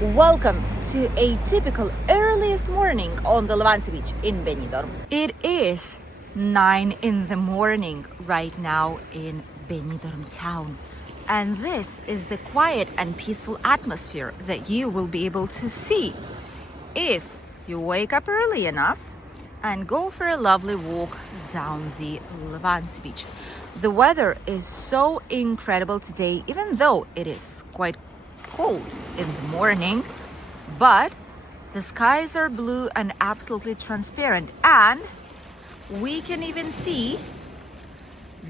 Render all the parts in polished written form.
Welcome to a typical earliest morning on the Levante beach in Benidorm. It is 9 in the morning right now in Benidorm town. And this is the quiet and peaceful atmosphere that you will be able to see if you wake up early enough and go for a lovely walk down the Levante beach. The weather is so incredible today, even though it is quite cold in the morning, but the skies are blue and absolutely transparent, and we can even see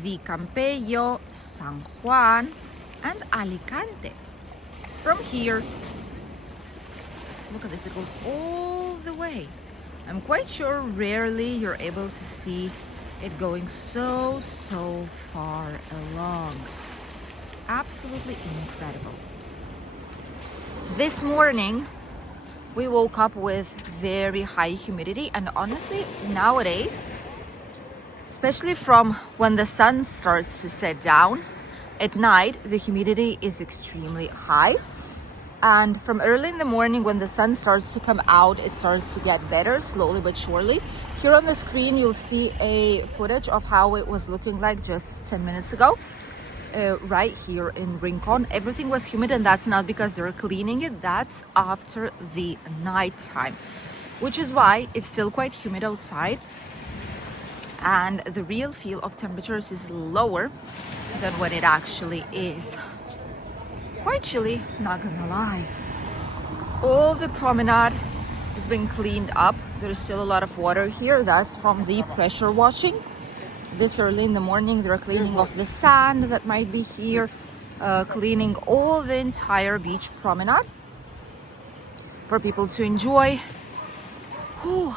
the Campello, San Juan and Alicante from here. Look at this, it goes all the way. I'm quite sure rarely you're able to see it going so far along. Absolutely incredible. This morning we woke up with very high humidity, and honestly nowadays, especially from when the sun starts to set down at night, the humidity is extremely high, and from early in the morning when the sun starts to come out, it starts to get better slowly but surely. Here on the screen you'll see a footage of how it was looking like just 10 minutes ago. Right here in Rincon, everything was humid, and that's not because they're cleaning it, that's after the night time, which is why it's still quite humid outside, and the real feel of temperatures is lower than what it actually is. Quite chilly, not gonna lie. All the promenade has been cleaned up. There's still a lot of water here, that's from the pressure washing. This early in the morning they're cleaning off the sand that might be here, cleaning all the entire beach promenade for people to enjoy. Whew.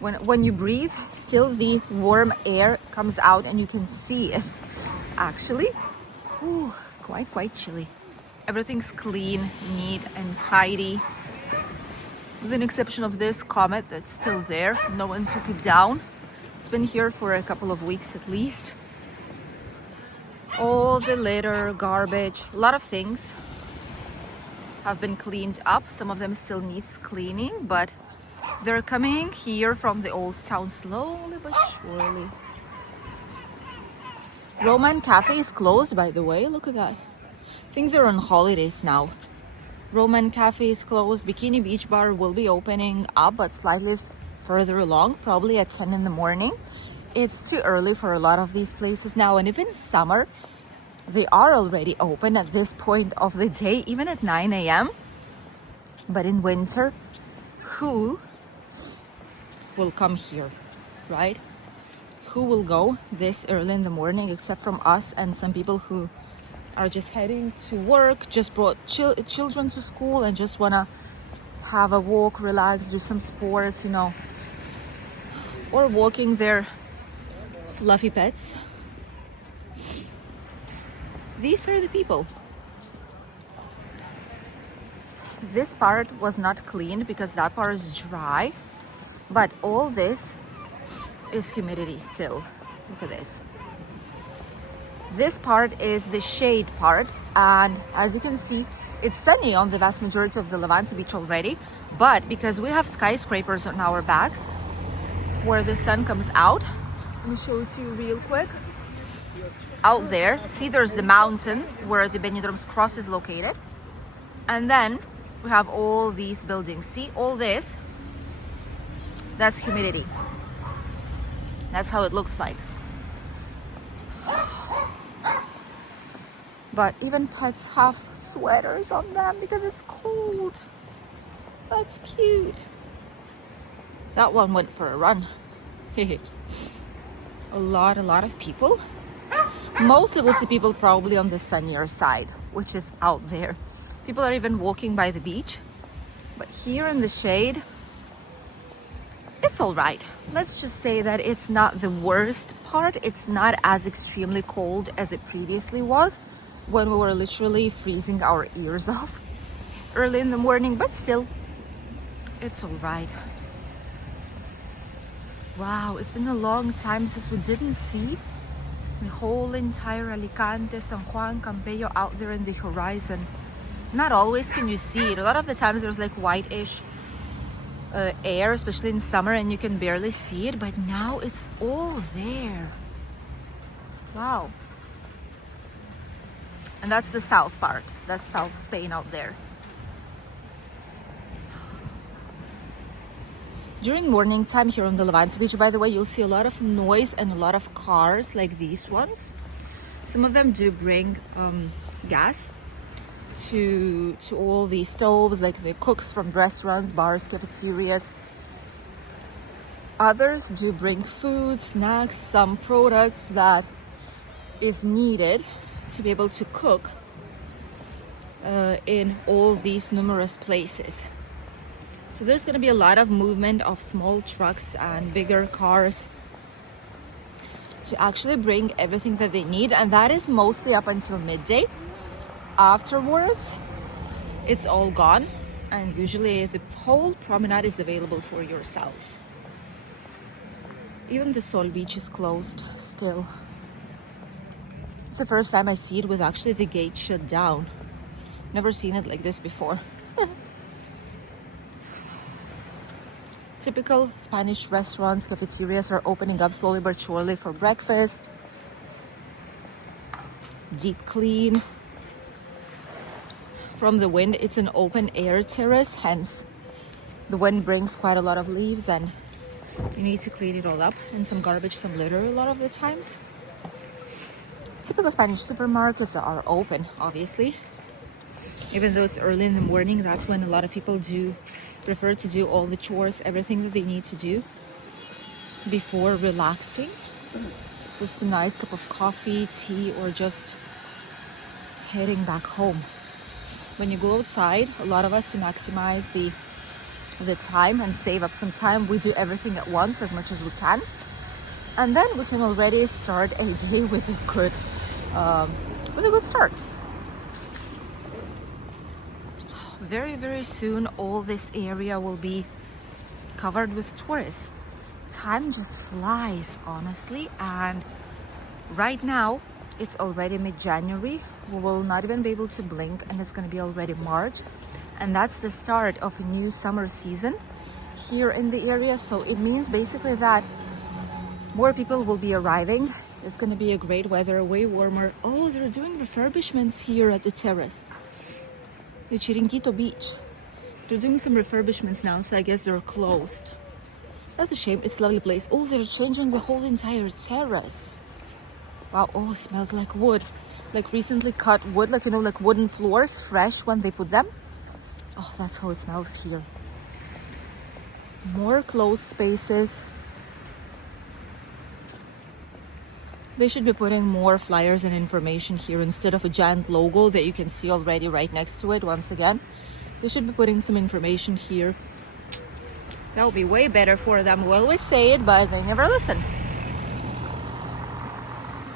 When you breathe, still the warm air comes out and you can see it actually. Whew, quite chilly. Everything's clean, neat and tidy, with an exception of this comet that's still there. No one took it down. It's been here for a couple of weeks at least. All the litter, garbage, a lot of things have been cleaned up. Some of them still needs cleaning, but they're coming here from the old town slowly but surely. Roman Cafe is closed, by the way. Look at that. I think they're on holidays now. Roman Cafe is closed. Bikini Beach Bar will be opening up, but slightly further along, probably at 10 in the morning. It's too early for a lot of these places now, and even summer they are already open at this point of the day, even at 9 a.m. But in winter, who will come here, right? Who will go this early in the morning except from us and some people who are just heading to work, just brought children to school and just wanna have a walk, relax, do some sports, you know, or walking their fluffy pets. These are the people. This part was not cleaned because that part is dry, but all this is humidity still. Look at this. This part is the shade part, and as you can see, it's sunny on the vast majority of the Levante beach already, but because we have skyscrapers on our backs where the sun comes out, let me show it to you real quick. Out there, see, there's the mountain where the Benidorm's cross is located, and then we have all these buildings. See, all this, that's humidity. That's how it looks like. But even pets have sweaters on them because it's cold. That's cute. That one went for a run. a lot of people. Mostly we'll see people probably on the sunnier side, which is out there. People are even walking by the beach, but here in the shade, it's all right. Let's just say that it's not the worst part. It's not as extremely cold as it previously was, when we were literally freezing our ears off early in the morning, but still, it's all right. Wow, it's been a long time since we didn't see the whole entire Alicante, San Juan, Campello out there in the horizon. Not always can you see it. A lot of the times there's like whitish air, especially in summer, and you can barely see it, but now it's all there. Wow. And that's the south part. That's South Spain out there. During morning time here on the Levante beach, by the way, you'll see a lot of noise and a lot of cars like these ones. Some of them do bring gas to all these stoves, like the cooks from restaurants, bars, cafeterias. Others do bring food, snacks, some products that is needed to be able to cook in all these numerous places. So there's going to be a lot of movement of small trucks and bigger cars to actually bring everything that they need, and that is mostly up until midday. Afterwards, it's all gone, and usually the whole promenade is available for yourselves. Even the Sol beach is closed still. It's the first time I see it with actually the gate shut down. Never seen it like this before. Typical Spanish restaurants, cafeterias are opening up slowly but surely for breakfast. Deep clean. From the wind, it's an open air terrace, hence the wind brings quite a lot of leaves and you need to clean it all up, and some garbage, some litter a lot of the times. Typical Spanish supermarkets are open, obviously. Even though it's early in the morning, that's when a lot of people do prefer to do all the chores, everything that they need to do before relaxing with some nice cup of coffee, tea, or just heading back home. When you go outside, a lot of us, to maximize the time and save up some time, we do everything at once as much as we can, and then we can already start a day with a good start. Very, very soon, all this area will be covered with tourists. Time just flies, honestly, and right now it's already mid-January. We will not even be able to blink, and it's going to be already March, and that's the start of a new summer season here in the area. So it means basically that more people will be arriving. It's going to be a great weather, way warmer. Oh, they're doing refurbishments here at the terrace, the Chiringuito beach. They're doing some refurbishments now, so I guess they're closed. That's a shame. It's a lovely place. Oh, they're changing the whole entire terrace. Wow. Oh, it smells like wood, like recently cut wood, like, you know, like wooden floors, fresh when they put them. Oh, that's how it smells here. More closed spaces. They should be putting more flyers and information here instead of a giant logo that you can see already right next to it. Once again, they should be putting some information here. That would be way better for them. We always say it, but they never listen.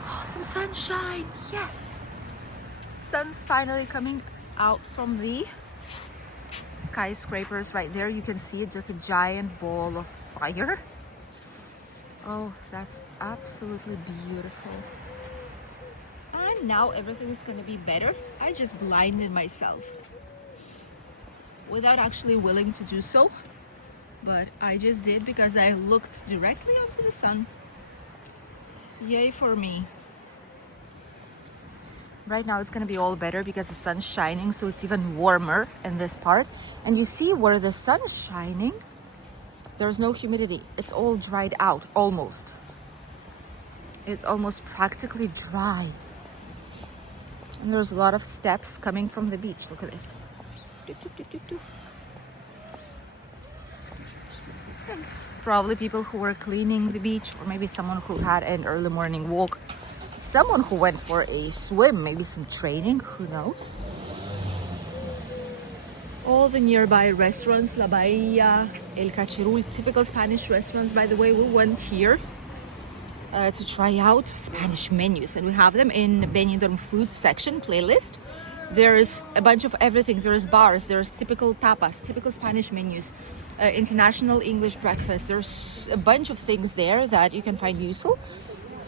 Oh, some sunshine. Yes. Sun's finally coming out from the skyscrapers right there. You can see it's like a giant ball of fire. Oh, that's absolutely beautiful. And now everything's gonna be better. I just blinded myself without actually willing to do so, but I just did because I looked directly onto the sun. Yay for me. Right now it's gonna be all better because the sun's shining, so it's even warmer in this part. And you see where the sun is shining, there's no humidity. It's all dried out, almost. It's almost practically dry. And there's a lot of steps coming from the beach. Look at this. Probably people who were cleaning the beach, or maybe someone who had an early morning walk. Someone who went for a swim, maybe some training, who knows. All the nearby restaurants, La Bahia, El Cachirul, typical Spanish restaurants. By the way, we went here to try out Spanish menus, and we have them in Benidorm food section playlist. There's a bunch of everything. There's bars, there's typical tapas, typical Spanish menus, international English breakfast. There's a bunch of things there that you can find useful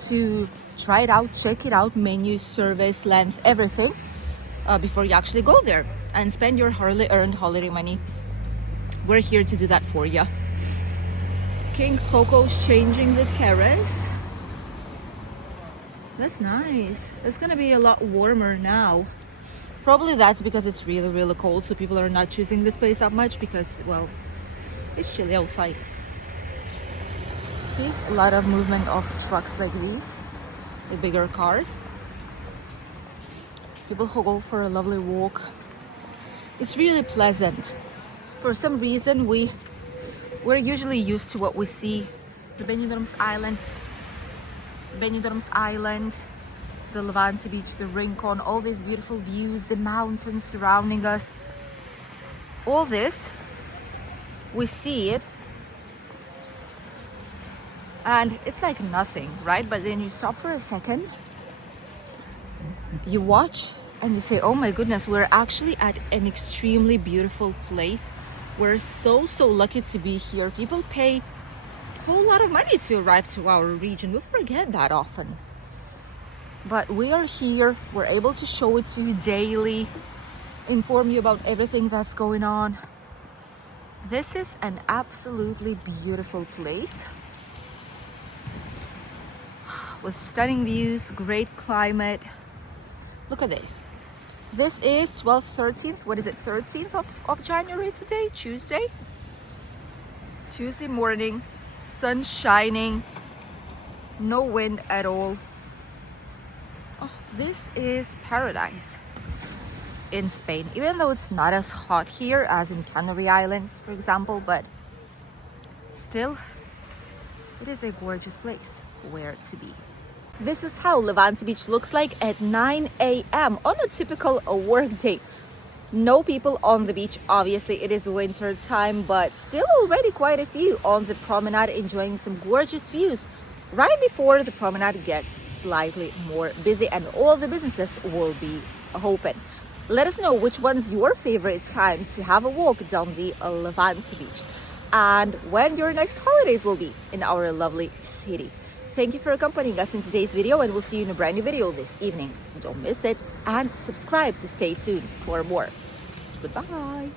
to try it out, check it out, menu, service, length, everything, before you actually go there. and spend your hardly earned holiday money. We're here to do that for you. King Coco's changing the terrace. That's nice. It's gonna be a lot warmer now. Probably that's because it's really, really cold, so people are not choosing this place that much because, well, it's chilly outside. See, a lot of movement of trucks like these, the bigger cars. People who go for a lovely walk. It's really pleasant. For some reason, we're usually used to what we see, the Benidorm's Island, the Levante beach, the Rincon, all these beautiful views, the mountains surrounding us. All this, we see it, and it's like nothing, right? But then you stop for a second, you watch, and you say, oh my goodness, we're actually at an extremely beautiful place. We're so lucky to be here. People pay a whole lot of money to arrive to our region. We forget that often. But we are here. We're able to show it to you daily, inform you about everything that's going on. This is an absolutely beautiful place with stunning views, great climate. Look at this. This is 13th, what is it, 13th of January today, Tuesday morning, sun shining, no wind at all. Oh, this is paradise in Spain, even though it's not as hot here as in Canary Islands, for example, but still, it is a gorgeous place where to be. This is how Levante Beach looks like at 9 a.m. on a typical work day. No people on the beach. Obviously, it is winter time, but still already quite a few on the promenade enjoying some gorgeous views right before the promenade gets slightly more busy and all the businesses will be open. Let us know which one's your favorite time to have a walk down the Levante Beach and when your next holidays will be in our lovely city. Thank you for accompanying us in today's video, and we'll see you in a brand new video this evening. Don't miss it, and subscribe to stay tuned for more. Goodbye.